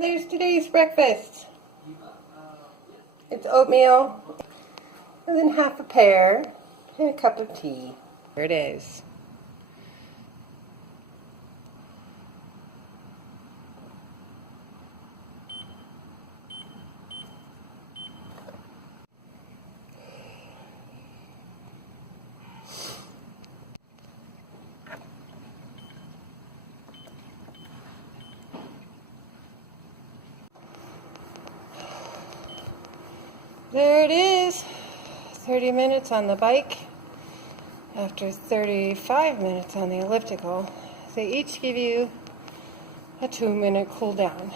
There's today's breakfast. It's oatmeal, and then half a pear, and a cup of tea. There it is. There it is. 30 minutes on the bike after 35 minutes on the elliptical. They each give you a 2-minute cool down.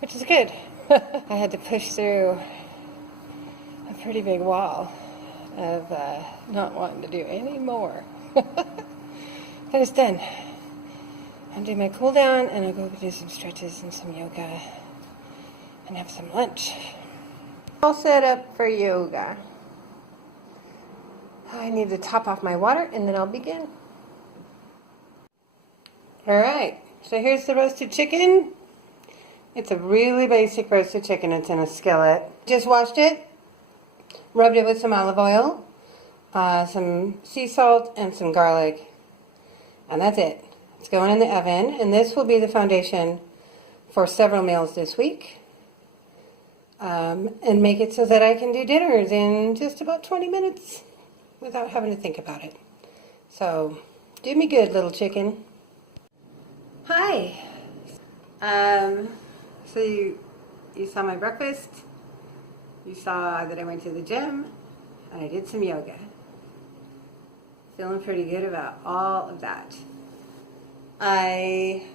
Which is good. I had to push through a pretty big wall of not wanting to do any more. But it's done. I'll do my cool down and I'll go do some stretches and some yoga and have some lunch. All set up for yoga. I need to top off my water and then I'll begin. Alright, so here's the roasted chicken. It's a really basic roasted chicken. It's in a skillet. Just washed it, rubbed it with some olive oil, some sea salt, and some garlic. And that's it. It's going in the oven, and this will be the foundation for several meals this week. And make it so that I can do dinners in just about 20 minutes without having to think about it. So, do me good, little chicken. Hi. So you saw my breakfast. You saw that I went to the gym, and I did some yoga. Feeling pretty good about all of that. I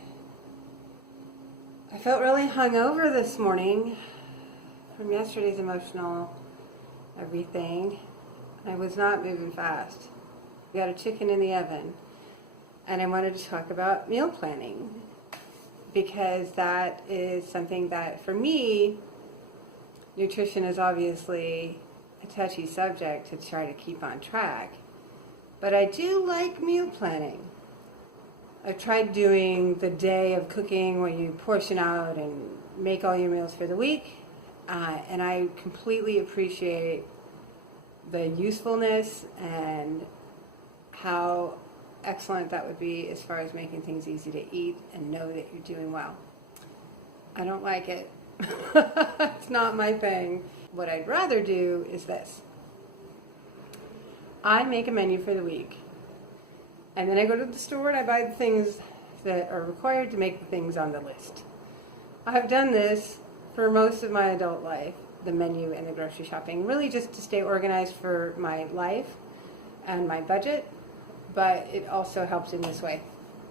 felt really hungover this morning from yesterday's emotional everything. I was not moving fast. We got a chicken in the oven, and I wanted to talk about meal planning because that is something that, for me, nutrition is obviously a touchy subject to try to keep on track. But I do like meal planning. I've tried doing the day of cooking where you portion out and make all your meals for the week. And I completely appreciate the usefulness and how excellent that would be as far as making things easy to eat and know that you're doing well. I don't like it. It's not my thing. What I'd rather do is this. I make a menu for the week. And then I go to the store and I buy the things that are required to make the things on the list. I've done this for most of my adult life, the menu and the grocery shopping, really just to stay organized for my life and my budget, but it also helps in this way.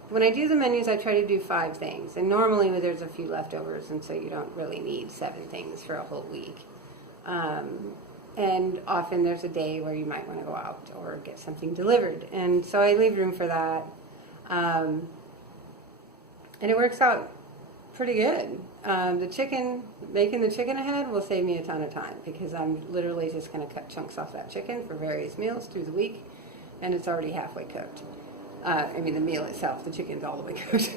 When I do the menus, I try to do 5 things, and normally there's a few leftovers, and so you don't really need 7 things for a whole week. And often there's a day where you might want to go out or get something delivered, and so I leave room for that. And it works out pretty good. Making the chicken ahead will save me a ton of time because I'm literally just going to cut chunks off that chicken for various meals through the week, and it's already halfway cooked. I mean, the meal itself, the chicken's all the way cooked.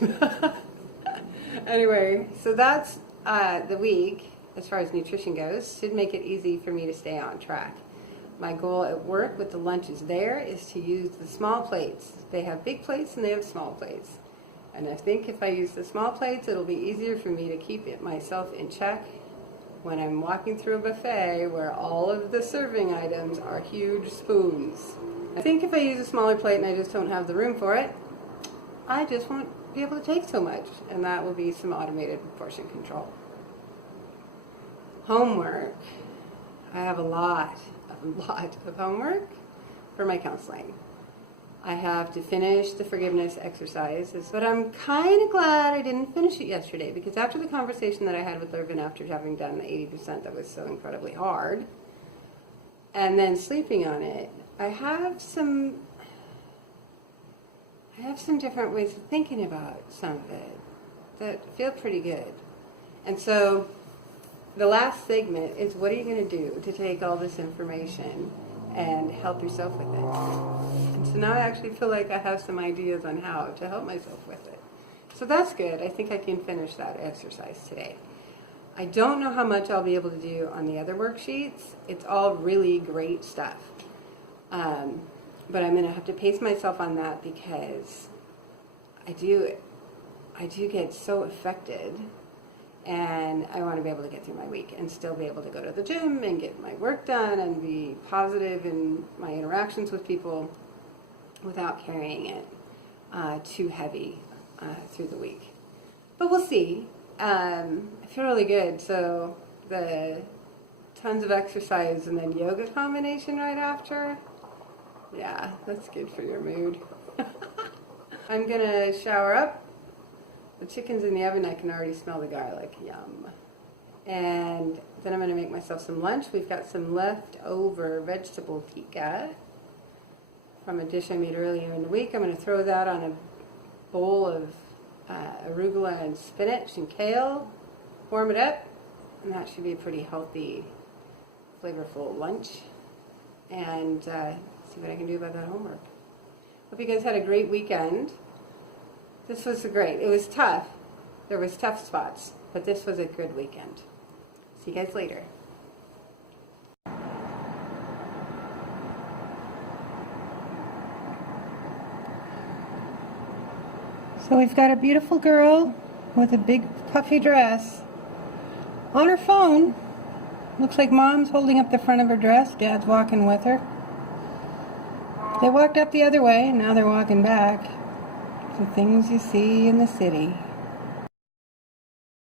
Anyway, so that's the week as far as nutrition goes. Should make it easy for me to stay on track. My goal at work with the lunches there is to use the small plates. They have big plates and they have small plates. And I think if I use the small plates, it'll be easier for me to keep it myself in check when I'm walking through a buffet where all of the serving items are huge spoons. I think if I use a smaller plate and I just don't have the room for it, I just won't be able to take so much. And that will be some automated portion control. Homework. I have a lot of homework for my counseling. I have to finish the forgiveness exercises, but I'm kind of glad I didn't finish it yesterday because after the conversation that I had with Irvin after having done the 80% that was so incredibly hard, and then sleeping on it, I have some different ways of thinking about some of it that feel pretty good. And so the last segment is, what are you going to do to take all this information and help yourself with it? And so now I actually feel like I have some ideas on how to help myself with it. So that's good. I think I can finish that exercise today. I don't know how much I'll be able to do on the other worksheets. It's all really great stuff. But I'm going to have to pace myself on that because I do get so affected, and I want to be able to get through my week and still be able to go to the gym and get my work done and be positive in my interactions with people without carrying it too heavy through the week. But we'll see. I feel really good. So the tons of exercise and then yoga combination right after, yeah, that's good for your mood. I'm going to shower up. The chicken's in the oven. I can already smell the garlic. Yum. And then I'm going to make myself some lunch. We've got some leftover vegetable pica from a dish I made earlier in the week. I'm going to throw that on a bowl of arugula and spinach and kale, warm it up, and that should be a pretty healthy, flavorful lunch. And see what I can do about that homework. Hope you guys had a great weekend. This was great. It was tough. There was tough spots, but this was a good weekend. See you guys later. So we've got a beautiful girl with a big puffy dress on her phone. Looks like Mom's holding up the front of her dress. Dad's walking with her. They walked up the other way, and now they're walking back. The things you see in the city.